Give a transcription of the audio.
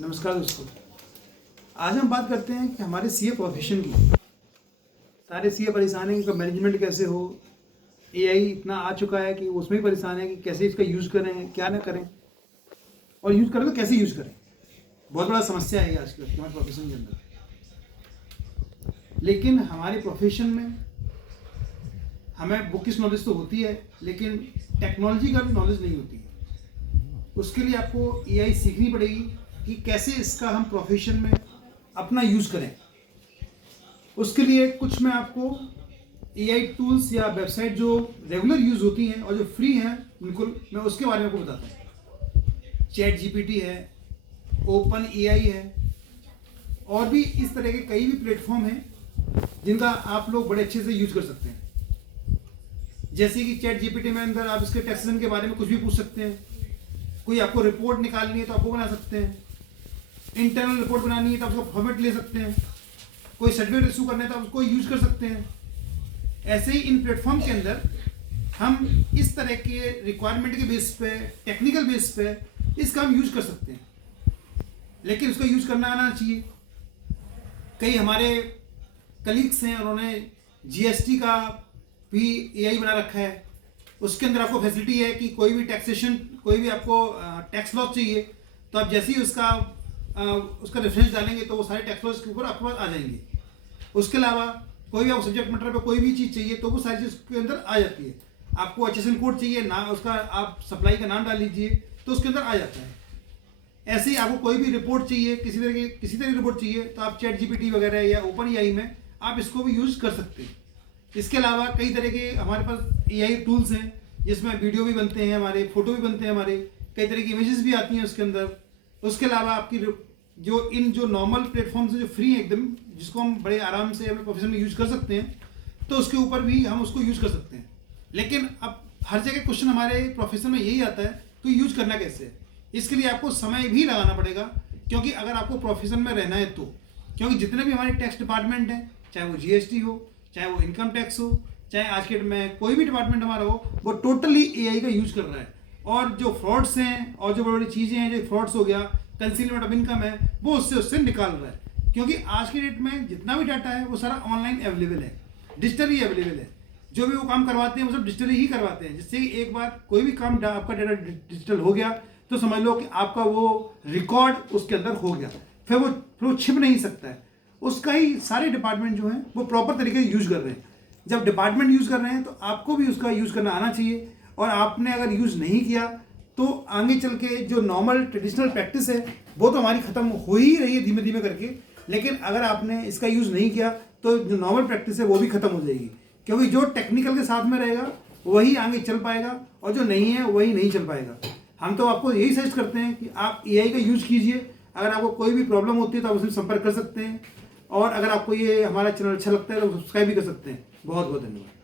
नमस्कार दोस्तों। आज हम बात करते हैं कि हमारे सीए प्रोफेशन की। सारे सीए परेशान हैं कि मैनेजमेंट कैसे हो। एआई इतना आ चुका है कि उसमें भी परेशान है कि कैसे इसका यूज़ करें, क्या ना करें, और यूज़ करें तो कैसे यूज़ करें। बहुत बड़ा समस्या है ये आजकल हमारे प्रोफेशन के अंदर। लेकिन हमारे प्रोफेशन में हमें बुकिश नॉलेज तो होती है, लेकिन टेक्नोलॉजी का नॉलेज नहीं होती है। उसके लिए आपको एआई सीखनी पड़ेगी कि कैसे इसका हम प्रोफेशन में अपना यूज़ करें। उसके लिए कुछ मैं आपको एआई टूल्स या वेबसाइट जो रेगुलर यूज़ होती हैं और जो फ्री हैं बिल्कुल, मैं उसके बारे में आपको बताता हूँ। चैट जीपीटी है, ओपन एआई है, और भी इस तरह के कई भी प्लेटफॉर्म हैं जिनका आप लोग बड़े अच्छे से यूज़ कर सकते हैं। जैसे कि चैट जीपीटी में अंदर आप इसके टैक्सेशन के बारे में कुछ भी पूछ सकते हैं। कोई आपको रिपोर्ट निकालनी है तो आप वो बना सकते हैं। इंटरनल रिपोर्ट बनानी है तो आप उसका फॉर्मेट ले सकते हैं। कोई सर्टिफिकेट इशू करना है तो आप उसको यूज कर सकते हैं। ऐसे ही इन प्लेटफॉर्म के अंदर हम इस तरह के रिक्वायरमेंट के बेस पे, टेक्निकल बेस पे इसका हम यूज कर सकते हैं, लेकिन उसका यूज करना आना चाहिए। कई हमारे कलीग्स हैं, उन्होंने जीएसटी का भी एआई बना रखा है। उसके अंदर आपको फैसिलिटी है कि कोई भी टैक्सेशन, कोई भी आपको टैक्स लॉ चाहिए तो आप जैसे ही उसका रेफरेंस डालेंगे तो वो सारे टैक्स लॉज के ऊपर आपके पास आ जाएंगे। उसके अलावा कोई भी आपको सब्जेक्ट मैटर पे कोई भी चीज़ चाहिए तो वो सारी चीज़ के अंदर आ जाती है। आपको HSN कोड चाहिए ना, उसका आप सप्लाई का नाम डाल लीजिए तो उसके अंदर आ जाता है। ऐसे ही आपको कोई भी रिपोर्ट चाहिए, किसी तरह की रिपोर्ट चाहिए तो आप चैट जीपीटी वगैरह या ओपन एआई में आप इसको भी यूज़ कर सकते हैं। इसके अलावा कई तरह के हमारे पास एआई टूल्स हैं जिसमें वीडियो भी बनते हैं, हमारे फोटो भी बनते हैं, हमारे कई तरह की इमेजेस भी आती हैं उसके अंदर। उसके अलावा आपकी जो नॉर्मल प्लेटफॉर्म्स हैं जो फ्री हैं एकदम, जिसको हम बड़े आराम से अपने प्रोफेशन में यूज़ कर सकते हैं, तो उसके ऊपर भी हम उसको यूज़ कर सकते हैं। लेकिन अब हर जगह क्वेश्चन हमारे प्रोफेशन में यही आता है तो यूज़ करना कैसे है। इसके लिए आपको समय भी लगाना पड़ेगा, क्योंकि अगर आपको प्रोफेशन में रहना है तो, क्योंकि जितने भी हमारे टैक्स डिपार्टमेंट हैं, चाहे वो जीएसटी हो, चाहे वो इनकम टैक्स हो, चाहे आज के डेट में कोई भी डिपार्टमेंट हमारा हो, वो टोटली एआई का यूज कर रहा है। और जो फ्रॉड्स हैं और जो बड़ी बड़ी चीज़ें हैं, जो फ्रॉड्स हो गया, कंसीलमेंट ऑफ इनकम है, वो उससे निकाल रहा है। क्योंकि आज की डेट में जितना भी डाटा है वो सारा ऑनलाइन अवेलेबल है, डिजिटली अवेलेबल है। जो भी वो काम करवाते हैं वो सब डिजिटली ही करवाते हैं, जिससे कि एक बार कोई भी काम आपका डाटा डिजिटल हो गया तो समझ लो कि आपका वो रिकॉर्ड उसके अंदर हो गया, फिर वो छिप नहीं सकता है। उसका ही सारे डिपार्टमेंट जो हैं वो प्रॉपर तरीके से यूज कर रहे हैं। जब डिपार्टमेंट यूज कर रहे हैं तो आपको भी उसका यूज करना आना चाहिए, और आपने अगर यूज नहीं किया तो आगे चल के जो नॉर्मल ट्रेडिशनल प्रैक्टिस है वो तो हमारी खत्म हो ही रही है धीमे धीमे करके। लेकिन अगर आपने इसका यूज नहीं किया तो जो नॉर्मल प्रैक्टिस है वो भी खत्म हो जाएगी, क्योंकि जो टेक्निकल के साथ में रहेगा वही आगे चल पाएगा और जो नहीं है वही नहीं चल पाएगा। हम तो आपको यही सजेस्ट करते हैं कि आप एआई का यूज कीजिए। अगर आपको कोई भी प्रॉब्लम होती है तो आप उससे संपर्क कर सकते हैं, और अगर आपको ये हमारा चैनल अच्छा लगता है तो सब्सक्राइब भी कर सकते हैं। बहुत बहुत धन्यवाद।